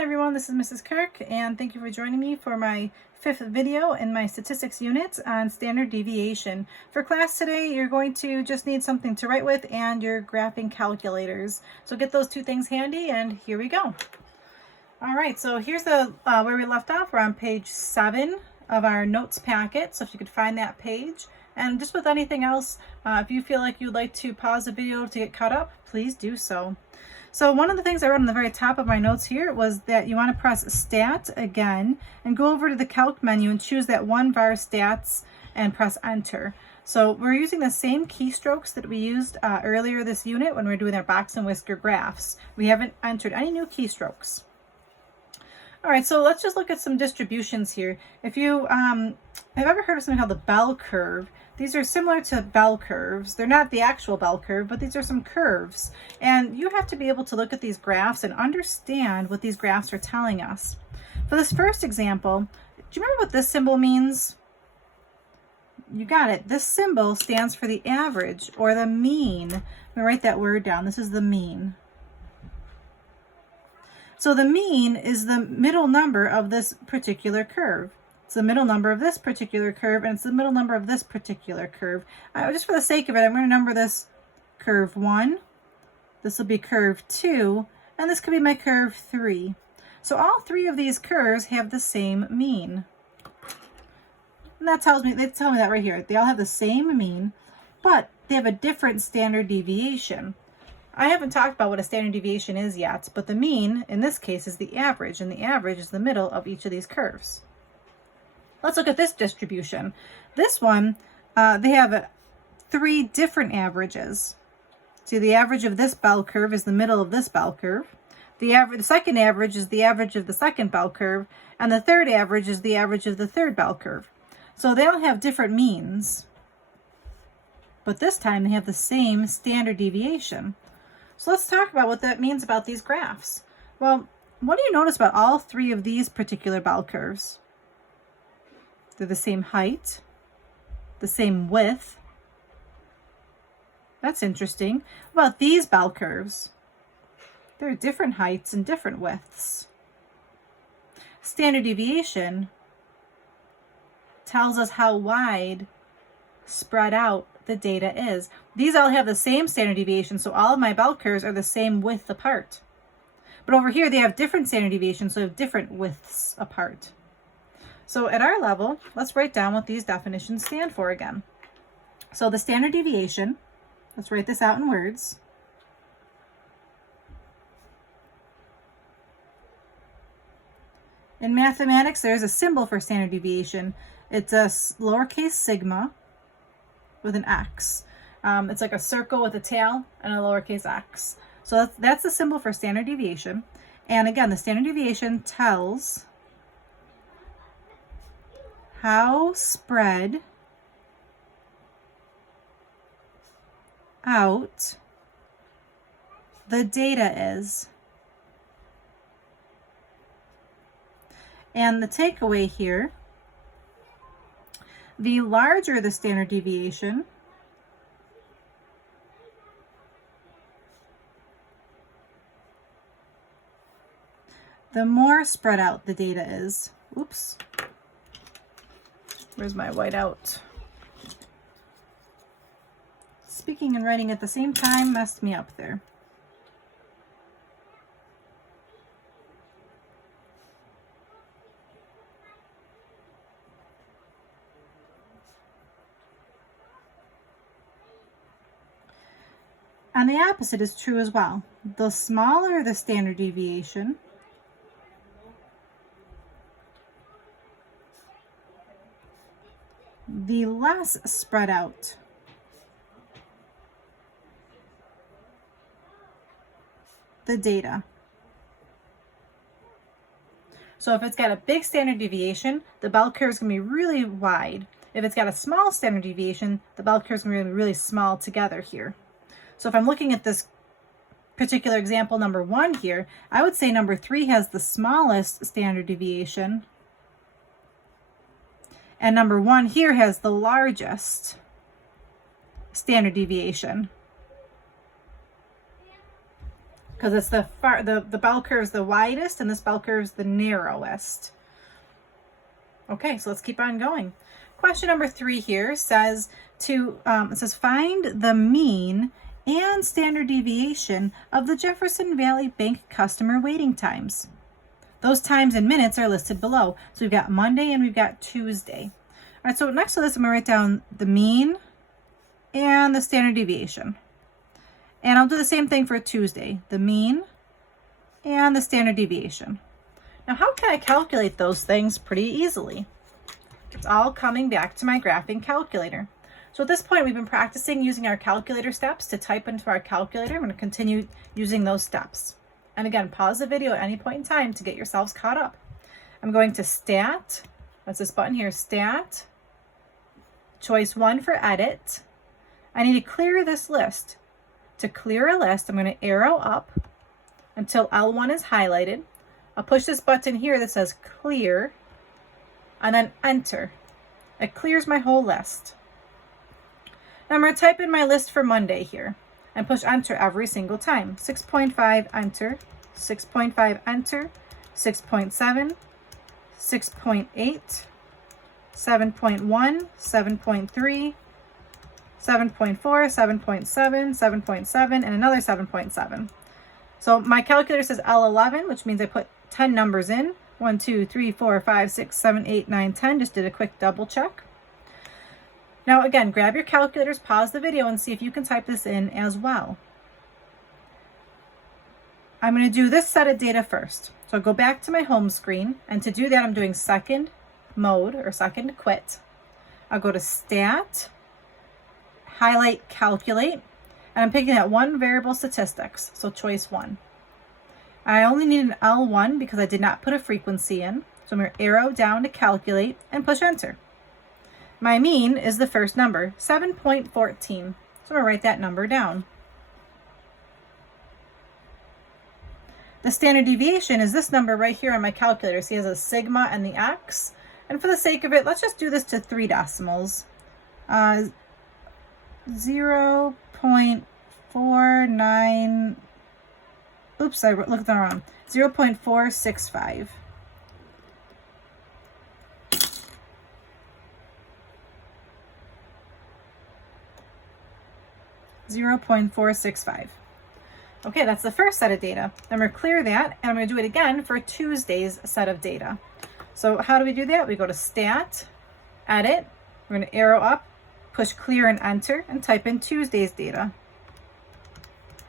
Hi everyone, this is Mrs. Kirk, and thank you for joining me for my 5th video in my statistics unit on standard deviation. For class today, you're going to just need something to write with and your graphing calculators. So get those two things handy, and here we go. All right, so here's the where we left off. We're on page 7 of our notes packet, so if you could find that page. And just with anything else, if you feel like you'd like to pause the video to get caught up, please do so. So one of the things I wrote on the very top of my notes here was that you want to press Stat again and go over to the Calc menu and choose that one var stats and press Enter. So we're using the same keystrokes that we used earlier this unit when we were doing our box and whisker graphs. We haven't entered any new keystrokes. All right, so let's just look at some distributions here. If you have ever heard of something called the bell curve, these are similar to bell curves. They're not the actual bell curve, but these are some curves. And you have to be able to look at these graphs and understand what these graphs are telling us. For this first example, do you remember what this symbol means? You got it. This symbol stands for the average or the mean. I'm going to write that word down. This is the mean. So the mean is the middle number of this particular curve. It's the middle number of this particular curve, and it's the middle number of this particular curve. Just for the sake of it, I'm going to number this curve 1. This will be curve 2, and this could be my curve 3. So all 3 of these curves have the same mean. And that tells me, they tell me that right here. They all have the same mean, but they have a different standard deviation. I haven't talked about what a standard deviation is yet, but the mean, in this case, is the average, and the average is the middle of each of these curves. Let's look at this distribution. This one, they have 3 different averages. See, the average of this bell curve is the middle of this bell curve. The second average is the average of the second bell curve, and the third average is the average of the third bell curve. So they all have different means, but this time they have the same standard deviation. So let's talk about what that means about these graphs. Well, what do you notice about all 3 of these particular bell curves? They're the same height, the same width. That's interesting. What about these bell curves? They're different heights and different widths. Standard deviation tells us how wide spread out the data is. These all have the same standard deviation, so all of my bell curves are the same width apart. But over here, they have different standard deviations, so they have different widths apart. So at our level, let's write down what these definitions stand for again. So the standard deviation, let's write this out in words. In mathematics, there's a symbol for standard deviation. It's a lowercase sigma with an x. It's like a circle with a tail and a lowercase x. So that's the symbol for standard deviation. And again, the standard deviation tells how spread out the data is. And the takeaway here, the larger the standard deviation, the more spread out the data is. Oops. Where's my whiteout? Speaking and writing at the same time messed me up there. And the opposite is true as well. The smaller the standard deviation, the less spread out the data. So if it's got a big standard deviation, the bell curve is going to be really wide. If it's got a small standard deviation, the bell curve is going to be really small together here. So if I'm looking at this particular example, number 1 here, I would say number 3 has the smallest standard deviation, and number 1 here has the largest standard deviation. because it's the bell curve is the widest and this bell curve is the narrowest. Okay, so let's keep on going. Question number 3 here says it says find the mean and standard deviation of the Jefferson Valley Bank customer waiting times. Those times in minutes are listed below. So we've got Monday and we've got Tuesday. All right, so next to this, I'm gonna write down the mean and the standard deviation. And I'll do the same thing for Tuesday, the mean and the standard deviation. Now, how can I calculate those things? Pretty easily. It's all coming back to my graphing calculator. So at this point, we've been practicing using our calculator steps to type into our calculator. I'm going to continue using those steps. And again, pause the video at any point in time to get yourselves caught up. I'm going to Stat, that's this button here, Stat, choice 1 for Edit. I need to clear this list. To clear a list, I'm going to arrow up until L1 is highlighted. I'll push this button here that says Clear, and then Enter. It clears my whole list. Now I'm going to type in my list for Monday here and push Enter every single time. 6.5, Enter, 6.5, Enter, 6.7, 6.8, 7.1, 7.3, 7.4, 7.7, 7.7, and another 7.7. So my calculator says L11, which means I put 10 numbers in. 1, 2, 3, 4, 5, 6, 7, 8, 9, 10. Just did a quick double check. Now again, grab your calculators, pause the video, and see if you can type this in as well. I'm going to do this set of data first. So I'll go back to my home screen, and to do that, I'm doing second mode or second quit. I'll go to Stat, highlight Calculate, and I'm picking that one variable statistics, so choice 1. I only need an L1 because I did not put a frequency in, so I'm going to arrow down to Calculate and push Enter. My mean is the first number, 7.14, so I'm going to write that number down. The standard deviation is this number right here on my calculator. See, it has a sigma and the x. And for the sake of it, let's just do this to 3 decimals. 0.49, oops, I looked at that wrong. 0.465. Okay, that's the first set of data. I'm going to clear that, and I'm going to do it again for Tuesday's set of data. So how do we do that? We go to Stat, Edit, we're going to arrow up, push Clear and Enter, and type in Tuesday's data.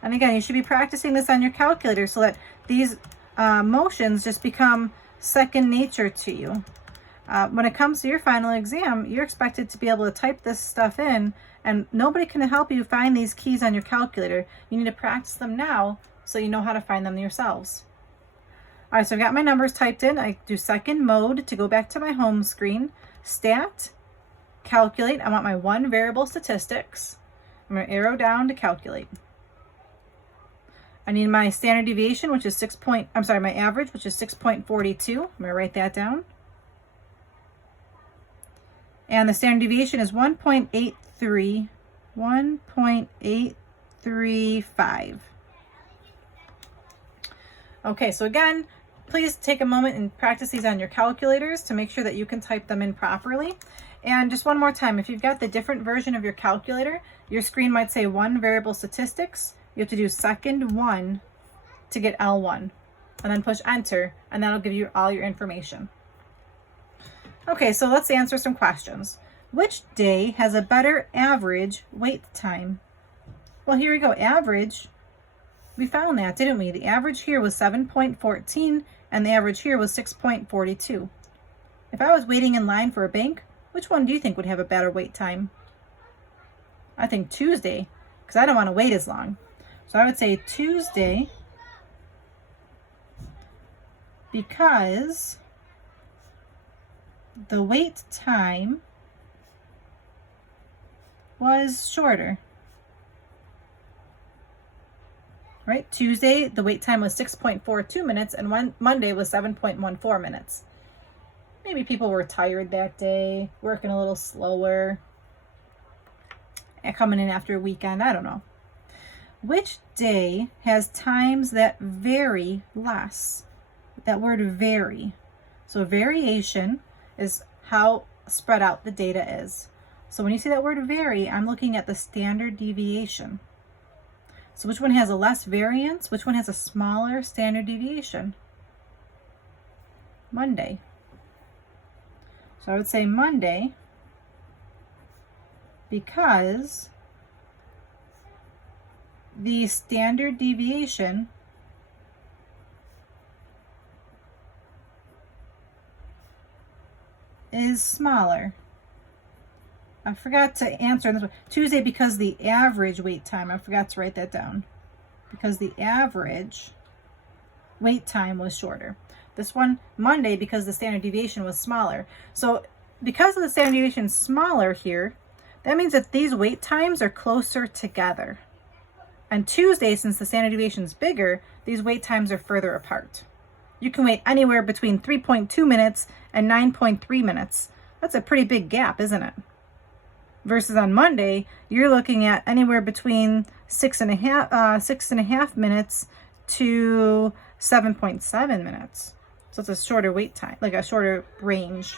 And again, you should be practicing this on your calculator so that these motions just become second nature to you. When it comes to your final exam, you're expected to be able to type this stuff in, and nobody can help you find these keys on your calculator. You need to practice them now so you know how to find them yourselves. All right, so I've got my numbers typed in. I do second mode to go back to my home screen. Stat, Calculate. I want my one variable statistics. I'm going to arrow down to Calculate. I need my standard deviation, which is my average, which is 6.42. I'm going to write that down. And the standard deviation is 1.83, 1.835. Okay, so again, please take a moment and practice these on your calculators to make sure that you can type them in properly. And just one more time, if you've got the different version of your calculator, your screen might say one variable statistics. You have to do second 1 to get L1, and then push Enter, and that'll give you all your information. Okay, so let's answer some questions. Which day has a better average wait time? Well, here we go. Average, we found that, didn't we? The average here was 7.14, and the average here was 6.42. If I was waiting in line for a bank, which one do you think would have a better wait time? I think Tuesday, because I don't want to wait as long. So I would say Tuesday, because the wait time was shorter. Right? Tuesday, the wait time was 6.42 minutes, and Monday was 7.14 minutes. Maybe people were tired that day, working a little slower, and coming in after a weekend. I don't know. Which day has times that vary less? That word vary. So variation is how spread out the data is. So when you see that word vary, I'm looking at the standard deviation. So which one has a less variance? Which one has a smaller standard deviation? Monday. So I would say Monday because the standard deviation is smaller. I forgot to answer this one. Tuesday because the average wait time, I forgot to write that down. Because the average wait time was shorter. This one, Monday, because the standard deviation was smaller. So because of the standard deviation smaller here, that means that these wait times are closer together. On Tuesday, since the standard deviation is bigger, these wait times are further apart. You can wait anywhere between 3.2 minutes and 9.3 minutes. That's a pretty big gap, isn't it? Versus on Monday, you're looking at anywhere between 6.5 minutes to 7.7 minutes. So it's a shorter wait time, like a shorter range.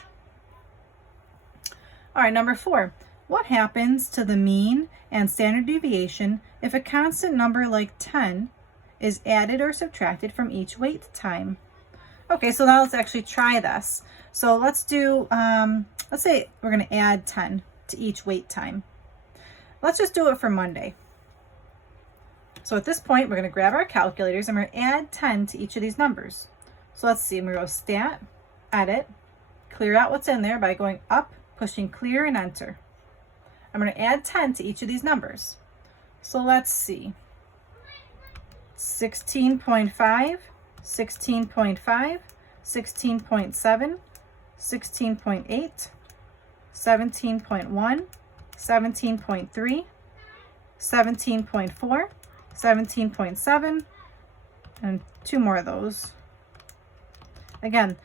All right, number 4. What happens to the mean and standard deviation if a constant number like 10 is added or subtracted from each wait time? Okay, so now let's actually try this. So let's do, let's say we're going to add 10 to each wait time. Let's just do it for Monday. So at this point, we're going to grab our calculators and we're going to add 10 to each of these numbers. So let's see, I'm going to go Stat, Edit, clear out what's in there by going up, pushing Clear and Enter. I'm going to add 10 to each of these numbers. So let's see. 16.5, 16.5, 16.7, 16.8, 17.1, 17.3, 17.4, 17.7, and 2 more of those. Again,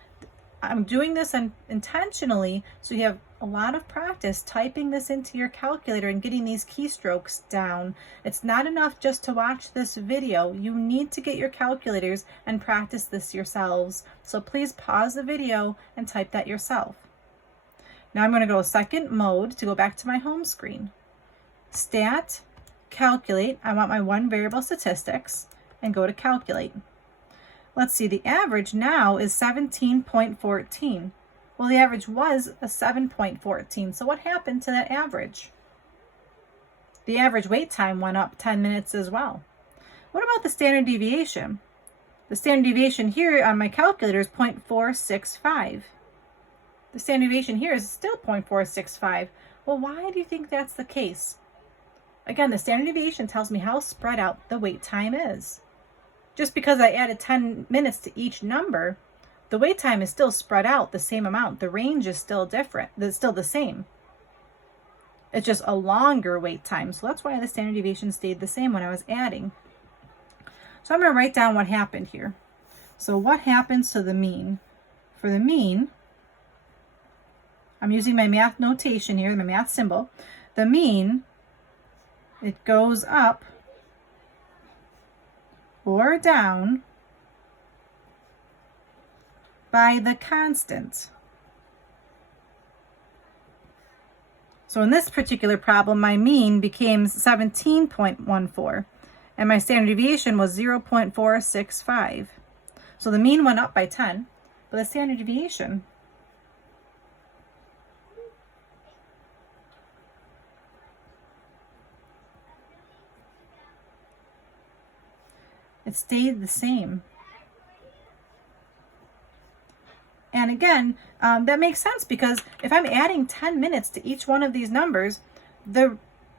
I'm doing this intentionally so you have a lot of practice typing this into your calculator and getting these keystrokes down. It's not enough just to watch this video. You need to get your calculators and practice this yourselves. So please pause the video and type that yourself. Now I'm going to go second mode to go back to my home screen. Stat, Calculate. I want my one variable statistics and go to Calculate. Let's see, the average now is 17.14. Well, the average was a 7.14. So what happened to that average? The average wait time went up 10 minutes as well. What about the standard deviation? The standard deviation here on my calculator is 0.465. The standard deviation here is still 0.465. Well, why do you think that's the case? Again, the standard deviation tells me how spread out the wait time is. Just because I added 10 minutes to each number, the wait time is still spread out the same amount. The range is still different. It's still the same. It's just a longer wait time. So that's why the standard deviation stayed the same when I was adding. So I'm going to write down what happened here. So what happens to the mean? For the mean, I'm using my math notation here, my math symbol. The mean, it goes up or down by the constant. So in this particular problem, my mean became 17.14 and my standard deviation was 0.465. So the mean went up by 10, but the standard deviation it stayed the same. And again, that makes sense because if I'm adding 10 minutes to each one of these numbers, the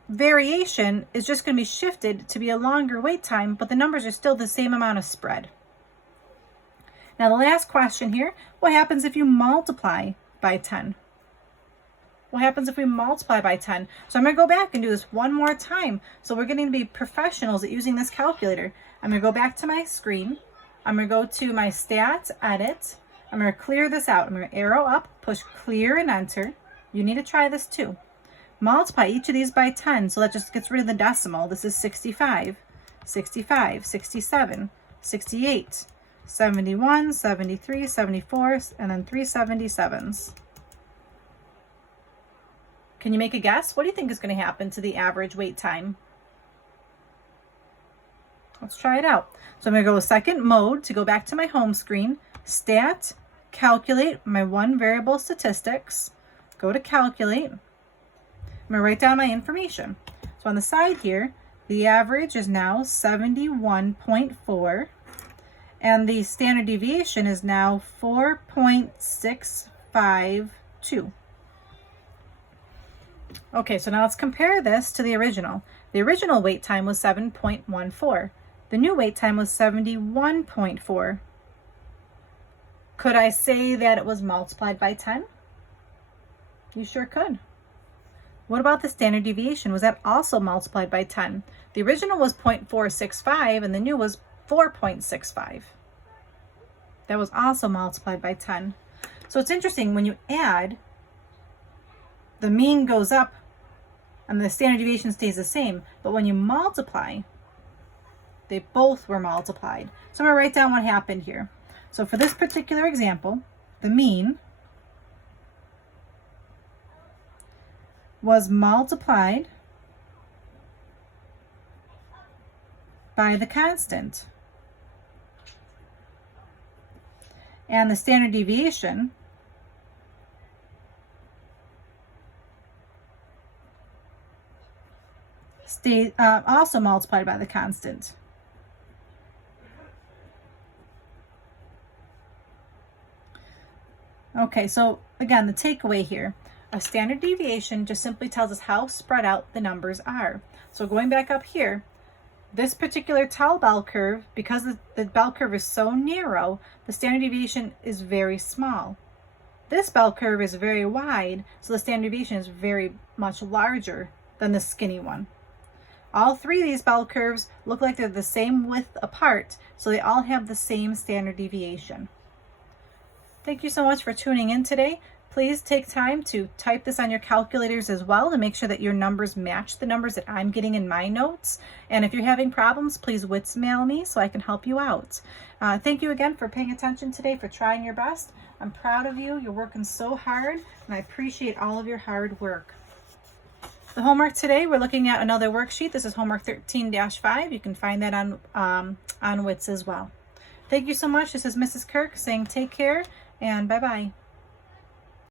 variation is just going to be shifted to be a longer wait time, but the numbers are still the same amount of spread. Now the last question here, what happens if you multiply by 10? What happens if we multiply by 10? So I'm going to go back and do this one more time. So we're getting to be professionals at using this calculator. I'm going to go back to my screen. I'm going to go to my Stat, Edit. I'm going to clear this out. I'm going to arrow up, push Clear and Enter. You need to try this too. Multiply each of these by 10, so that just gets rid of the decimal. This is 65. 65, 67, 68, 71, 73, 74, and then 3 77s. Can you make a guess? What do you think is going to happen to the average wait time? Let's try it out. So I'm going to go with second mode to go back to my home screen. Stat, calculate my one variable statistics. Go to calculate. I'm going to write down my information. So on the side here, the average is now 71.4. And the standard deviation is now 4.652. Okay, so now let's compare this to the original. The original wait time was 7.14. The new wait time was 71.4. Could I say that it was multiplied by 10? You sure could. What about the standard deviation? Was that also multiplied by 10? The original was 0.465 and the new was 4.65. That was also multiplied by 10. So it's interesting, when you add, the mean goes up and the standard deviation stays the same, but when you multiply, they both were multiplied. So I'm going to write down what happened here. So for this particular example, the mean was multiplied by the constant. And the standard deviation also multiplied by the constant. Okay, so again, the takeaway here, a standard deviation just simply tells us how spread out the numbers are. So going back up here, this particular tall bell curve, because the bell curve is so narrow, the standard deviation is very small. This bell curve is very wide, so the standard deviation is very much larger than the skinny one. All three of these bell curves look like they're the same width apart, so they all have the same standard deviation. Thank you so much for tuning in today. Please take time to type this on your calculators as well to make sure that your numbers match the numbers that I'm getting in my notes. And if you're having problems, please WITSmail me so I can help you out. Thank you again for paying attention today, for trying your best. I'm proud of you. You're working so hard, and I appreciate all of your hard work. The homework today, we're looking at another worksheet. This is homework 13-5. You can find that on WITS as well. Thank you so much. This is Mrs. Kirk saying take care and bye-bye.